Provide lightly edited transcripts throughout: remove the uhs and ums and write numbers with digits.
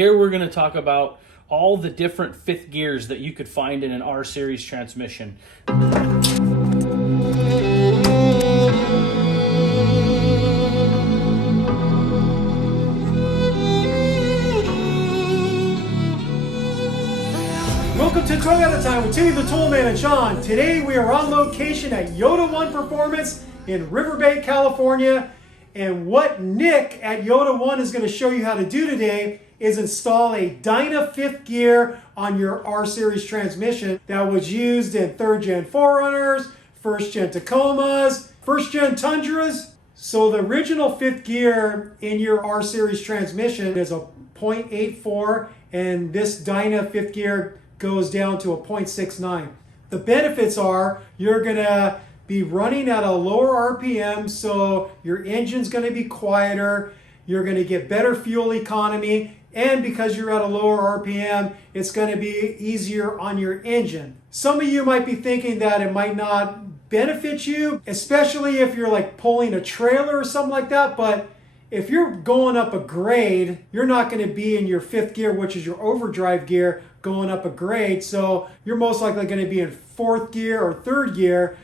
Here we're going to talk about all the different fifth gears that you could find in an R series transmission. Welcome to Toyota Time with Timmy the Toolman and Sean. Today we are on location at Yota1 Performance in River Bay, California. And what Nick at Yota1 is going to show you how to do today is install a Dyna fifth gear on your R series transmission that was used in 3rd gen 4Runners, 1st gen Tacomas, 1st gen Tundras. So the original fifth gear in your R series transmission is a 0.84, and this Dyna fifth gear goes down to a 0.69. The benefits are you're going to be running at a lower RPM, so your engine's going to be quieter, you're going to get better fuel economy, and because you're at a lower RPM, it's going to be easier on your engine. Some of you might be thinking that it might not benefit you, especially if you're like pulling a trailer or something like that, but if you're going up a grade, you're not going to be in your fifth gear, which is your overdrive gear, going up a grade. So you're most likely going to be in 4th gear or 3rd gear,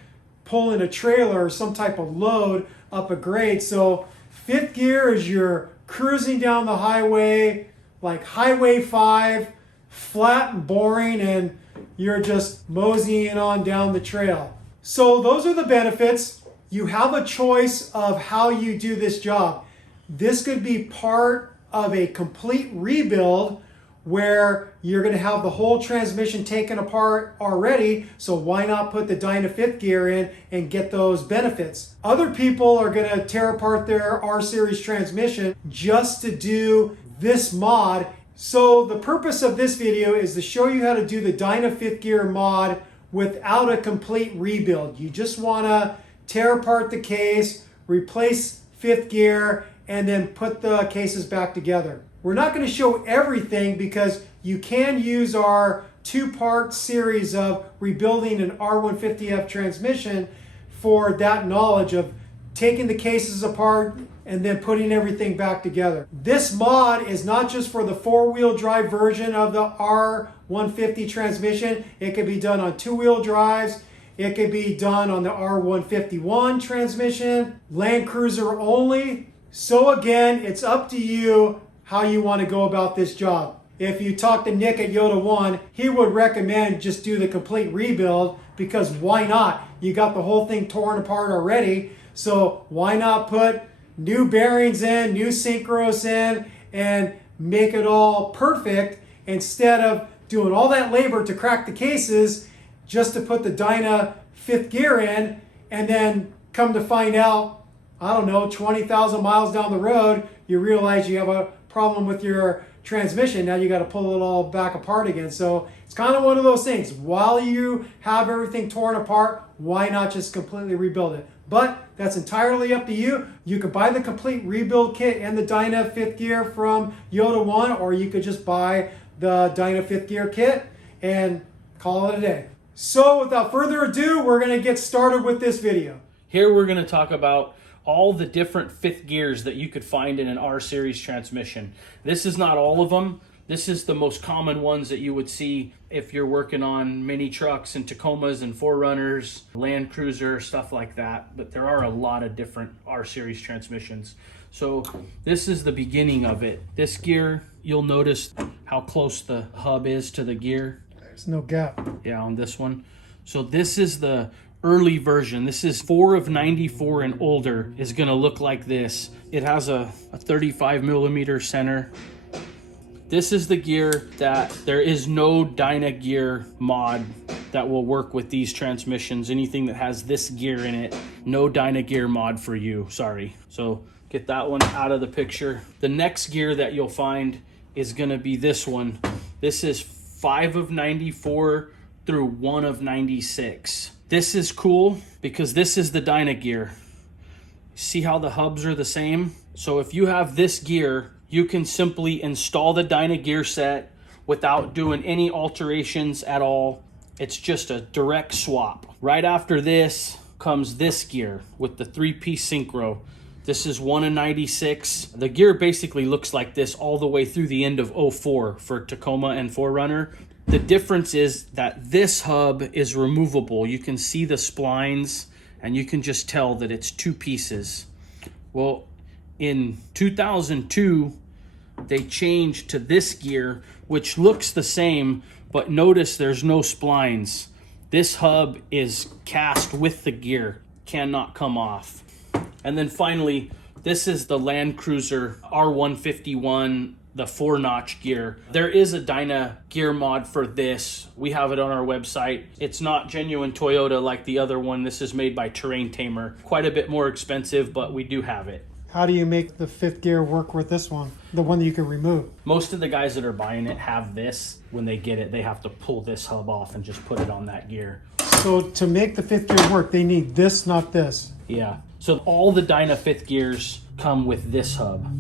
pulling a trailer or some type of load up a grade. So 5th gear is you're cruising down the highway, like Highway 5, flat and boring, and you're just moseying on down the trail. So those are the benefits. You have a choice of how you do this job. This could be part of a complete rebuild where you're going to have the whole transmission taken apart already, so why not put the Dyna fifth gear in and get those benefits? Other people are going to tear apart their R series transmission just to do this mod. So the purpose of this video is to show you how to do the Dyna fifth gear mod without a complete rebuild. You just want to tear apart the case, replace fifth gear, and then put the cases back together. We're not going to show everything because you can use our 2-part series of rebuilding an R150F transmission for that knowledge of taking the cases apart and then putting everything back together. This mod is not just for the 4-wheel drive version of the R150 transmission. It can be done on 2-wheel drives. It could be done on the R151 transmission, Land Cruiser only. So again, it's up to you how you want to go about this job. If you talk to Nick at Yota1, he would recommend just do the complete rebuild, because why not? You got the whole thing torn apart already, so why not put new bearings in, new synchros in, and make it all perfect instead of doing all that labor to crack the cases just to put the Dyna fifth gear in, and then come to find out, I don't know, 20,000 miles down the road, you realize you have a problem with your transmission. Now you got to pull it all back apart again. So it's kind of one of those things. While you have everything torn apart, why not just completely rebuild it? But that's entirely up to you. You could buy the complete rebuild kit and the Dyna fifth gear from Yota1, or you could just buy the Dyna fifth gear kit and call it a day. So without further ado, we're going to get started with this video. Here we're going to talk about all the different fifth gears that you could find in an R series transmission. This is not all of them. This is the most common ones that you would see if you're working on mini trucks and Tacomas and 4Runners, Land Cruiser, stuff like that. But there are a lot of different R series transmissions. So this is the beginning of it. This gear, you'll notice how close the hub is to the gear. There's no gap. Yeah, on this one. So this is the early version. This is 4 of 94 and older is going to look like this. It has a 35 millimeter center. This is the gear that there is no Dyna Gear Mod that will work with these transmissions. Anything that has this gear in it, no Dyna Gear Mod for you, sorry. So get that one out of the picture. The next gear that you'll find is going to be this one. This is 5 of 94 through 1 of 96. This is cool because this is the Dyna gear. See how the hubs are the same? So if you have this gear, you can simply install the Dyna gear set without doing any alterations at all. It's just a direct swap. Right after this comes this gear with the 3-piece synchro. This is 1 in 96. The gear basically looks like this all the way through the end of 04 for Tacoma and 4Runner. The difference is that this hub is removable. You can see the splines and you can just tell that it's two pieces. Well, in 2002, they changed to this gear, which looks the same, but notice there's no splines. This hub is cast with the gear, cannot come off. And then finally, this is the Land Cruiser R151, the 4-notch gear. There is a Dyna Gear Mod for this. We have it on our website. It's not genuine Toyota like the other one. This is made by Terrain Tamer. Quite a bit more expensive, but we do have it. How do you make the 5th gear work with this one? The one that you can remove? Most of the guys that are buying it have this. When they get it, they have to pull this hub off and just put it on that gear. So to make the 5th gear work, they need this, not this. Yeah. So all the Dyna 5th gears come with this hub.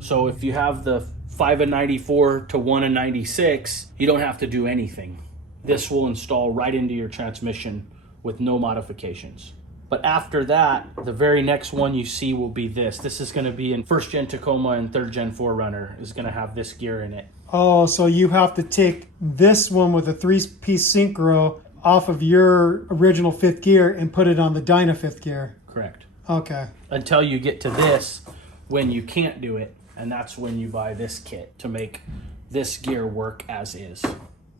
So if you have the 5 in 94 to 1 in 96, you don't have to do anything. This will install right into your transmission with no modifications. But after that, the very next one you see will be this. This is going to be in 1st gen Tacoma and 3rd gen 4Runner is going to have this gear in it. Oh, so you have to take this one with a 3-piece synchro off of your original 5th gear and put it on the Dyna 5th gear. Correct. Okay. Until you get to this, when you can't do it, and that's when you buy this kit to make this gear work as is.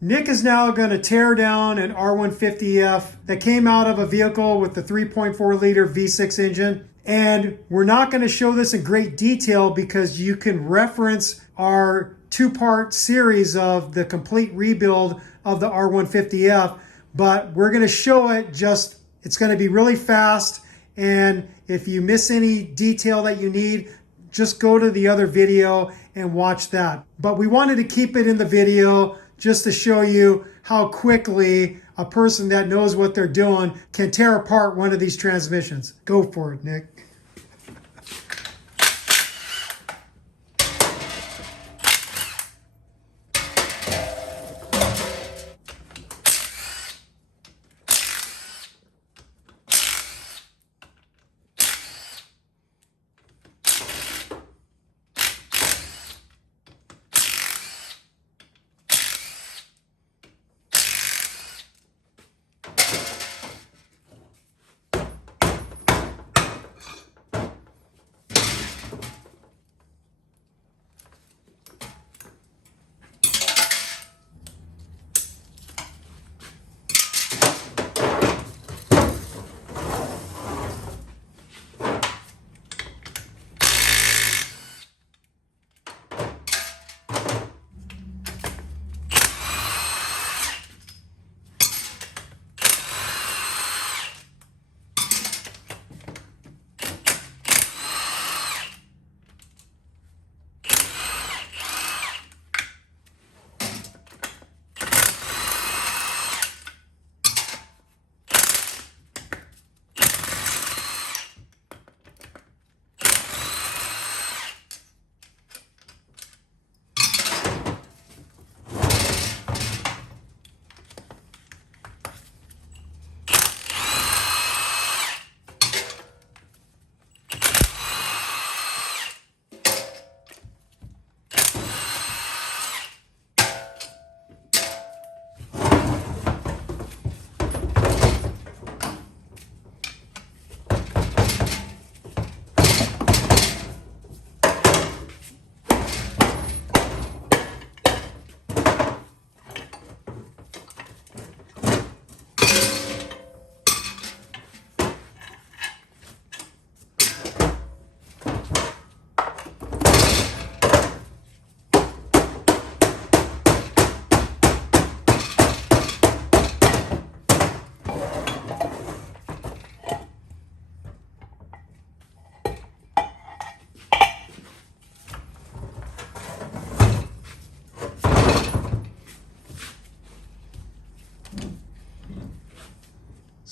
Nick is now going to tear down an R150F that came out of a vehicle with the 3.4 liter V6 engine. And we're not going to show this in great detail because you can reference our 2-part series of the complete rebuild of the R150F. But we're going to show it just, it's going to be really fast. And if you miss any detail that you need, just go to the other video and watch that. But we wanted to keep it in the video just to show you how quickly a person that knows what they're doing can tear apart one of these transmissions. Go for it, Nick.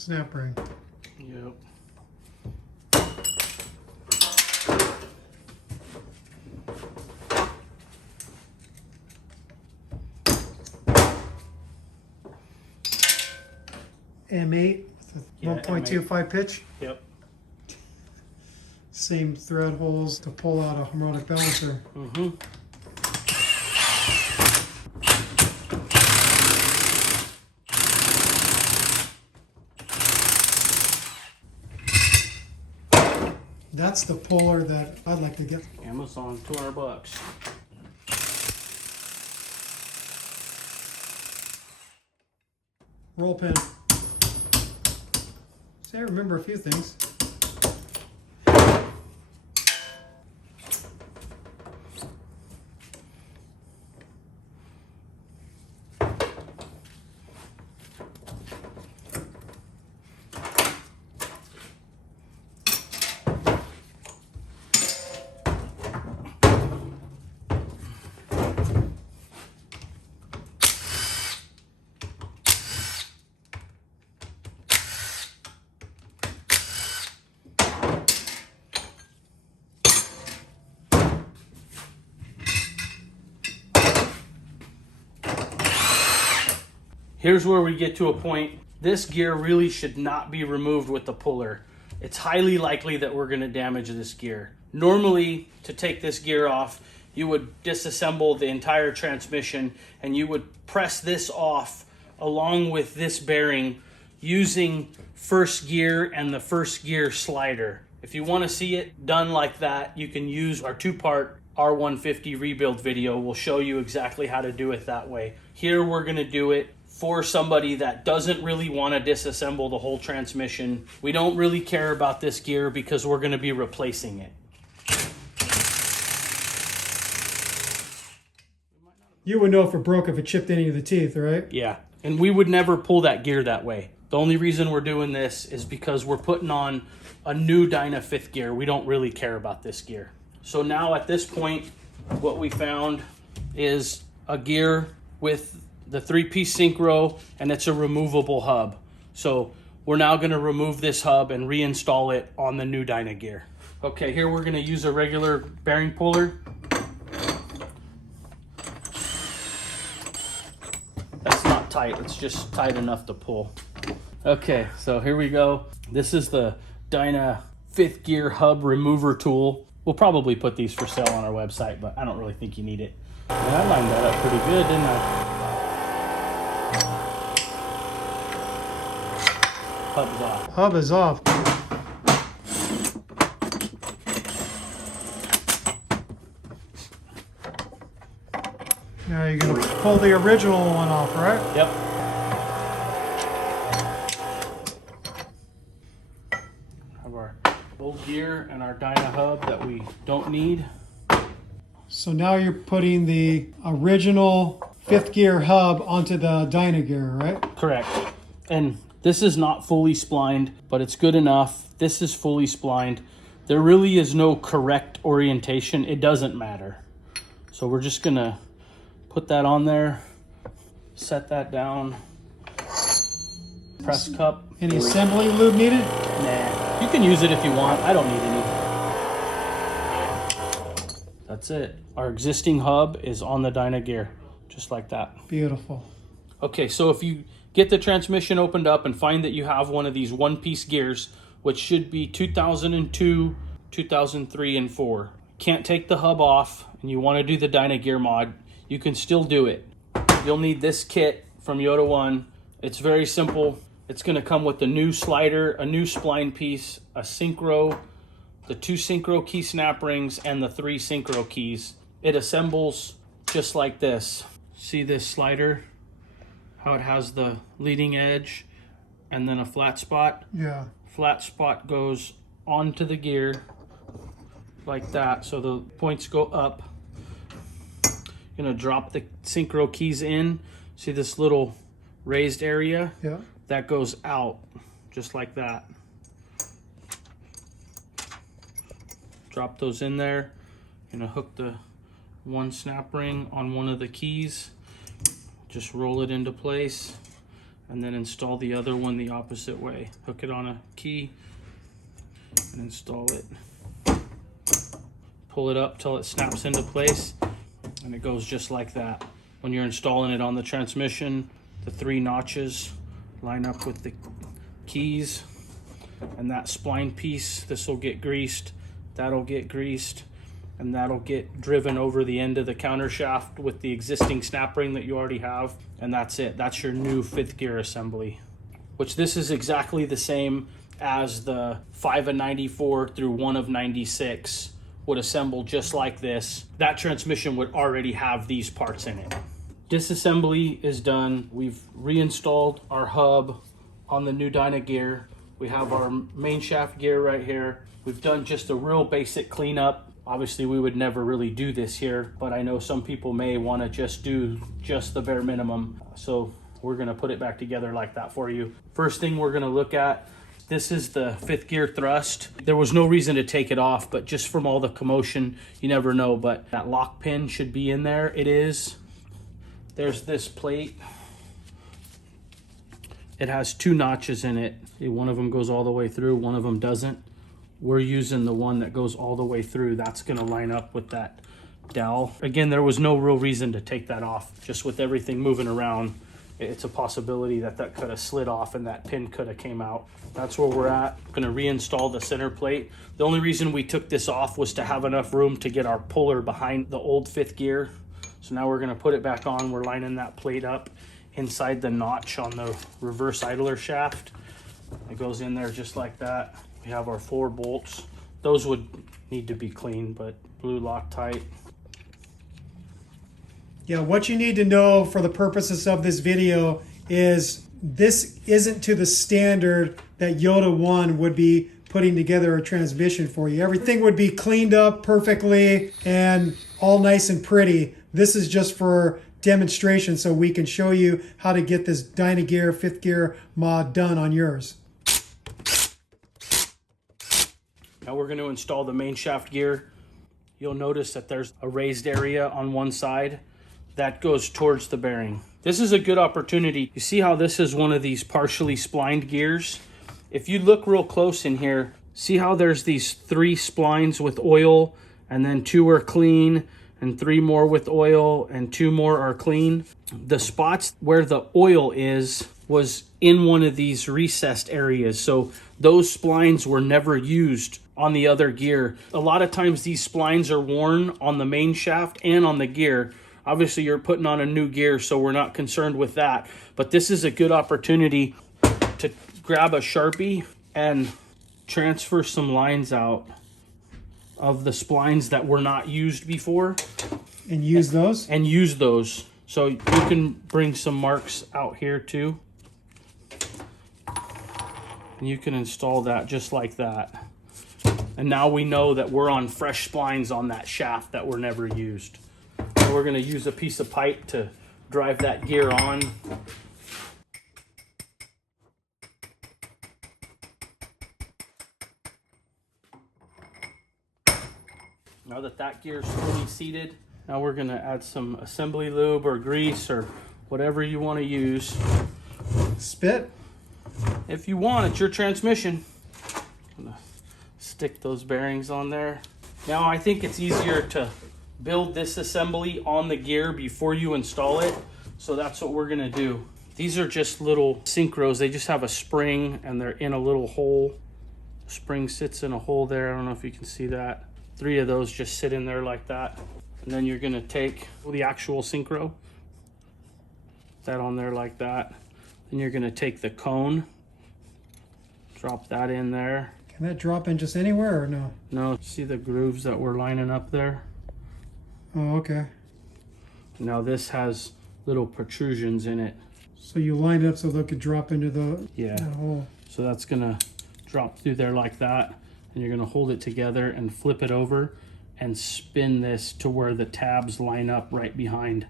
Snap ring. Yep. M8 with a 1.25 pitch. Yep. Same thread holes to pull out a harmonic balancer. Mm-hmm. That's the puller that I'd like to get. Amazon, $200. Roll pin. See, I remember a few things. Here's where we get to a point. This gear really should not be removed with the puller. It's highly likely that we're gonna damage this gear. Normally, to take this gear off, you would disassemble the entire transmission and you would press this off along with this bearing using first gear and the first gear slider. If you wanna see it done like that, you can use our two-part R150 rebuild video. We'll show you exactly how to do it that way. Here we're gonna do it for somebody that doesn't really want to disassemble the whole transmission. We don't really care about this gear because we're going to be replacing it. You would know if it broke if it chipped any of the teeth, right? Yeah, and we would never pull that gear that way. The only reason we're doing this is because we're putting on a new Dyna 5th gear. We don't really care about this gear. So now at this point, what we found is a gear with the 3-piece synchro, and it's a removable hub. So we're now going to remove this hub and reinstall it on the new Dyna gear. Okay, here we're going to use a regular bearing puller. That's not tight, it's just tight enough to pull. Okay, so here we go. This is the Dyna 5th gear hub remover tool. We'll probably put these for sale on our website, but I don't really think you need it. And I lined that up pretty good, didn't I? Hub's off. Hub is off. Now you're going to pull the original one off, right? Yep. Have our old gear and our Dyna hub that we don't need. So now you're putting the original 5th gear hub onto the Dyna gear, right? Correct. And this is not fully splined, but it's good enough. This is fully splined. There really is no correct orientation. It doesn't matter. So we're just gonna put that on there, set that down, press cup. Any assembly lube needed? Nah, you can use it if you want. I don't need any. That's it. Our existing hub is on the Dyna gear, just like that. Beautiful. Okay, so if you get the transmission opened up and find that you have one of these one-piece gears, which should be 2002, 2003, and 4. Can't take the hub off and you want to do the Dyna Gear Mod, you can still do it. You'll need this kit from Yota1. It's very simple. It's going to come with the new slider, a new spline piece, a synchro, the 2 synchro key snap rings, and the 3 synchro keys. It assembles just like this. See this slider? How it has the leading edge and then a flat spot? Yeah. Flat spot goes onto the gear like that, so the points go up. You're gonna drop the synchro keys in. See this little raised area? Yeah. That goes out, just like that. Drop those in there. You're gonna hook the one snap ring on one of the keys. Just roll it into place and then install the other one the opposite way. Hook it on a key and install it. Pull it up till it snaps into place and it goes just like that. When you're installing it on the transmission, the 3 notches line up with the keys and that spline piece. This will get greased That'll get greased, and that'll get driven over the end of the counter shaft with the existing snap ring that you already have. And that's it. That's your new 5th gear assembly, which this is exactly the same as the 5 of 94 through 1 of 96 would assemble just like this. That transmission would already have these parts in it. Disassembly is done. We've reinstalled our hub on the new Dyna gear. We have our main shaft gear right here. We've done just a real basic cleanup. Obviously we would never really do this here, but I know some people may want to just do just the bare minimum. So we're going to put it back together like that for you. First thing we're going to look at, this is the 5th gear thrust. There was no reason to take it off, but just from all the commotion, you never know, but that lock pin should be in there. It is. There's this plate. It has 2 notches in it. One of them goes all the way through, one of them doesn't. We're using the one that goes all the way through. That's going to line up with that dowel. Again, there was no real reason to take that off. Just with everything moving around, it's a possibility that that could have slid off and that pin could have came out. That's where we're at. Going to reinstall the center plate. The only reason we took this off was to have enough room to get our puller behind the old 5th gear. So now we're going to put it back on. We're lining that plate up inside the notch on the reverse idler shaft. It goes in there just like that. We have our 4 bolts. Those would need to be cleaned, but blue Loctite. Yeah, what you need to know for the purposes of this video is this isn't to the standard that Yota1 would be putting together a transmission for you. Everything would be cleaned up perfectly and all nice and pretty. This is just for demonstration so we can show you how to get this Dyna Gear 5th gear mod done on yours. Now we're going to install the main shaft gear. You'll notice that there's a raised area on one side that goes towards the bearing. This is a good opportunity. You see how this is one of these partially splined gears? If you look real close in here, see how there's these 3 splines with oil, and then 2 are clean, and 3 more with oil, and 2 more are clean. The spots where the oil is was in one of these recessed areas. So those splines were never used on the other gear. A lot of times these splines are worn on the main shaft and on the gear. Obviously you're putting on a new gear, so we're not concerned with that. But this is a good opportunity to grab a Sharpie and transfer some lines out of the splines that were not used before. And use those? And use those. So you can bring some marks out here too. And you can install that just like that. And now we know that we're on fresh splines on that shaft that were never used. So we're going to use a piece of pipe to drive that gear on. Now that that gear is fully seated, now we're going to add some assembly lube or grease or whatever you want to use. Spit? If you want, it's your transmission. I'm gonna stick those bearings on there. Now I think it's easier to build this assembly on the gear before you install it. So that's what we're gonna do. These are just little synchros. They just have a spring and they're in a little hole. The spring sits in a hole there. I don't know if you can see that. 3 of those just sit in there like that. And then you're gonna take the actual synchro, that on there like that. Then you're gonna take the cone, drop that in there. Can that drop in just anywhere or no? No, see the grooves that we're lining up there? Oh, okay. Now this has little protrusions in it. So you line it up so they could drop into the hole. So that's gonna drop through there like that. And you're gonna hold it together and flip it over and spin this to where the tabs line up right behind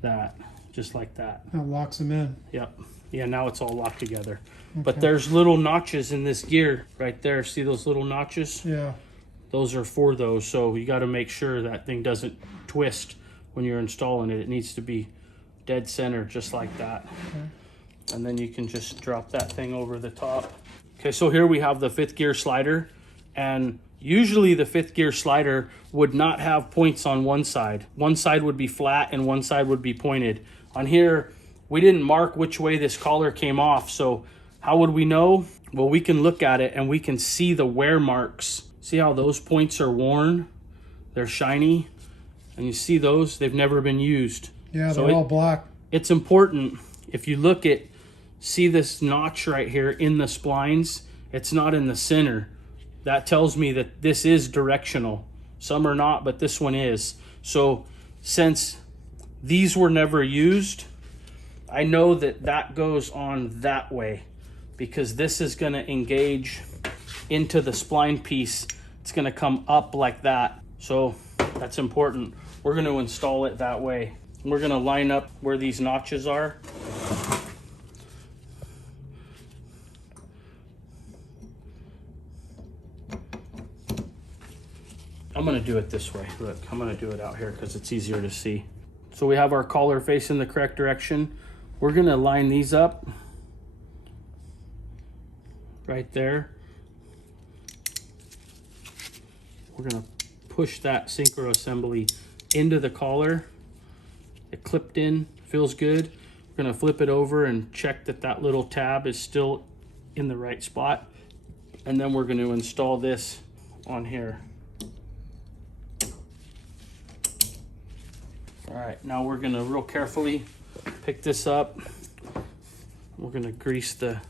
that, just like that. That locks them in. Yep. Yeah, now it's all locked together. Okay. But there's little notches in this gear right there. See those little notches? Yeah. Those are for those. So you got to make sure that thing doesn't twist when you're installing it. It needs to be dead center, just like that. Okay. And then you can just drop that thing over the top. Okay, so here we have the 5th gear slider. And usually the 5th gear slider would not have points on one side. One side would be flat and one side would be pointed. On here, we didn't mark which way this collar came off. So how would we know? Well, we can look at it and we can see the wear marks See how those points are worn? They're shiny. And you see those? They've never been used. Yeah, they're all black. It's important. If you look at, see this notch right here in the splines? It's not in the center. That tells me that this is directional. Some are not, but this one is. So since these were never used, I know that that goes on that way, because this is going to engage into the spline piece. It's going to come up like that. So that's important. We're going to install it that way. We're going to line up where these notches are. I'm going to do it this way. Look, I'm going to do it out here because it's easier to see. So we have our collar facing the correct direction. We're going to line these up right there. We're going to push that synchro assembly into the collar. It clipped in, feels good. We're going to flip it over and check that that little tab is still in the right spot. And then we're going to install this on here. All right, now we're going to real carefully pick this up. We're going to grease the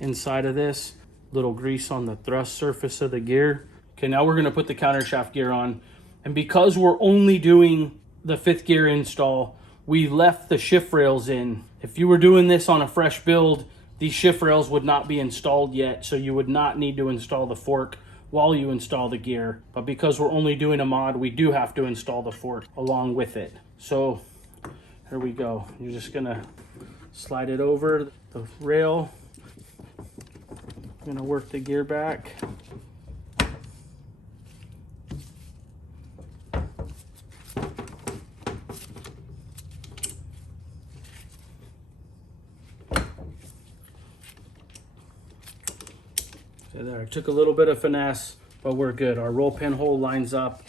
inside of this. Little grease on the thrust surface of the gear. Okay, now we're going to put the countershaft gear on. And because we're only doing the 5th gear install, we left the shift rails in. If you were doing this on a fresh build, these shift rails would not be installed yet, so you would not need to install the fork while you install the gear. But because we're only doing a mod, we do have to install the fork along with it. So here we go. You're just gonna slide it over the rail. Gonna work the gear back. So there, it took a little bit of finesse, but we're good. Our roll pin hole lines up.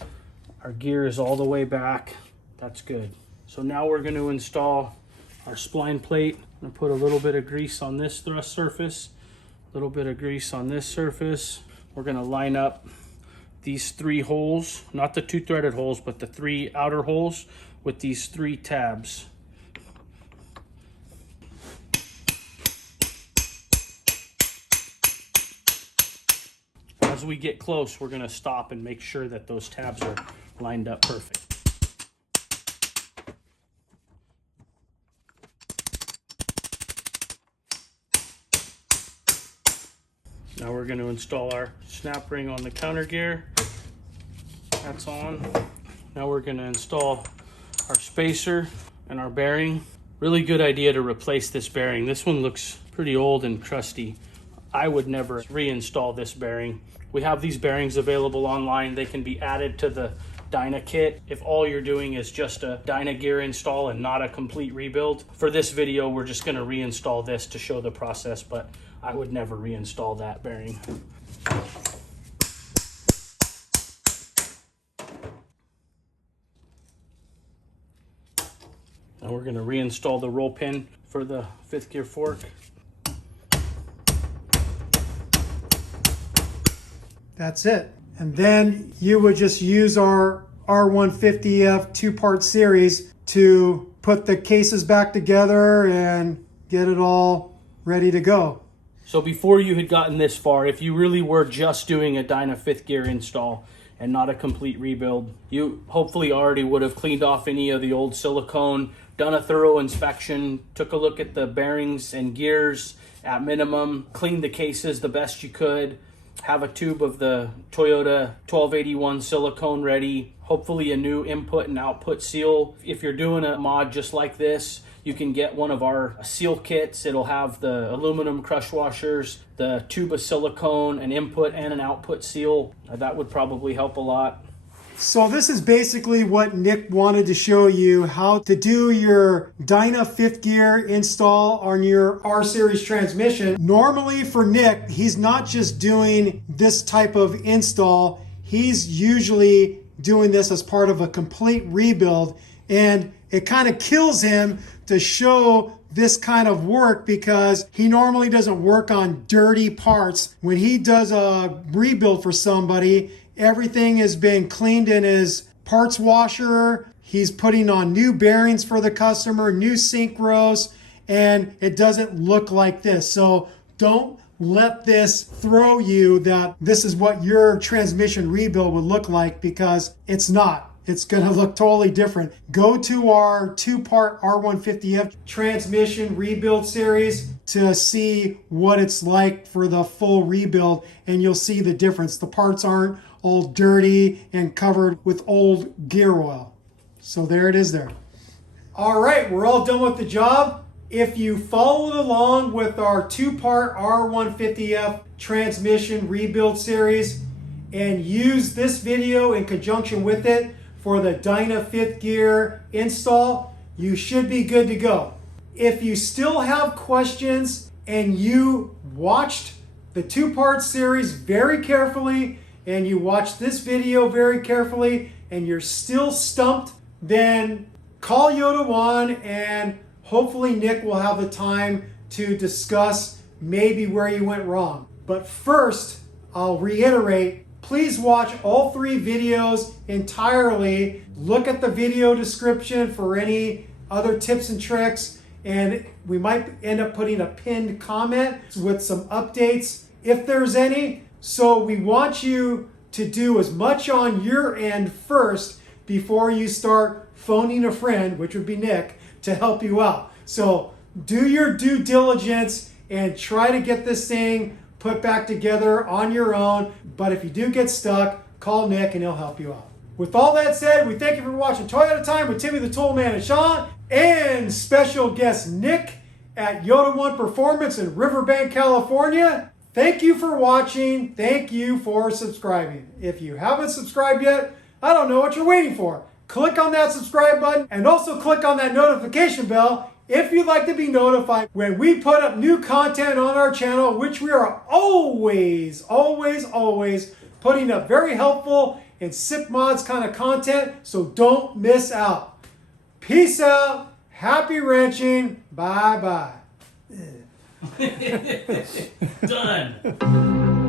Our gear is all the way back. That's good. So now we're going to install our spline plate. I'm going to put a little bit of grease on this thrust surface, a little bit of grease on this surface. We're going to line up these 3 holes, not the 2 threaded holes, but the 3 outer holes with these 3 tabs. As we get close, we're going to stop and make sure that those tabs are lined up perfect. Now we're going to install our snap ring on the counter gear. That's on. Now we're going to install our spacer and our bearing. Really good idea to replace this bearing. This one looks pretty old and crusty. I would never reinstall this bearing. We have these bearings available online. They can be added to the Dyna kit if all you're doing is just a Dyna gear install and not a complete rebuild. For this video, we're just going to reinstall this to show the process, but I would never reinstall that bearing. Now we're going to reinstall the roll pin for the 5th gear fork. That's it. And then you would just use our R150F 2-part series to put the cases back together and get it all ready to go. So before you had gotten this far, if you really were just doing a Dyna 5th gear install and not a complete rebuild, you hopefully already would have cleaned off any of the old silicone, done a thorough inspection, took a look at the bearings and gears at minimum, cleaned the cases the best you could, have a tube of the Toyota 1281 silicone ready, hopefully a new input and output seal. If you're doing a mod just like this, you can get one of our seal kits. It'll have the aluminum crush washers, the tube of silicone, an input and an output seal. That would probably help a lot. So this is basically what Nick wanted to show you, how to do your Dyna 5th gear install on your R-Series transmission. Normally for Nick, he's not just doing this type of install, he's usually doing this as part of a complete rebuild, and it kind of kills him to show this kind of work because he normally doesn't work on dirty parts. When he does a rebuild for somebody Everything has been cleaned in his parts washer. He's putting on new bearings for the customer, new sync rows, and it doesn't look like this. So don't let this throw you that this is what your transmission rebuild would look like, because it's not. It's going to look totally different. Go to our 2-part R150F transmission rebuild series to see what it's like for the full rebuild, and you'll see the difference. The parts aren't all dirty and covered with old gear oil. So there it is there. All right, we're all done with the job. If you followed along with our 2-part R150F transmission rebuild series and use this video in conjunction with it for the Dyna 5th gear install, you should be good to go. If you still have questions and you watched the 2-part series very carefully and you watched this video very carefully and you're still stumped, then call Yota1 and hopefully Nick will have the time to discuss maybe where you went wrong. But first, I'll reiterate, please watch all 3 videos entirely. Look at the video description for any other tips and tricks, and we might end up putting a pinned comment with some updates if there's any. So we want you to do as much on your end first before you start phoning a friend, which would be Nick, to help you out. So do your due diligence and try to get this thing put back together on your own. But if you do get stuck, call Nick and he'll help you out. With all that said, we thank you for watching Toyota Time with Timmy the Toolman and Sean, and special guest Nick at Yota1 Performance in Riverbank, California. Thank you for watching. Thank you for subscribing. If you haven't subscribed yet, I don't know what you're waiting for. Click on that subscribe button and also click on that notification bell if you'd like to be notified when we put up new content on our channel, which we are always putting up very helpful and sick mods kind of content, so don't miss out. Peace out. Happy wrenching. Bye-bye. Done.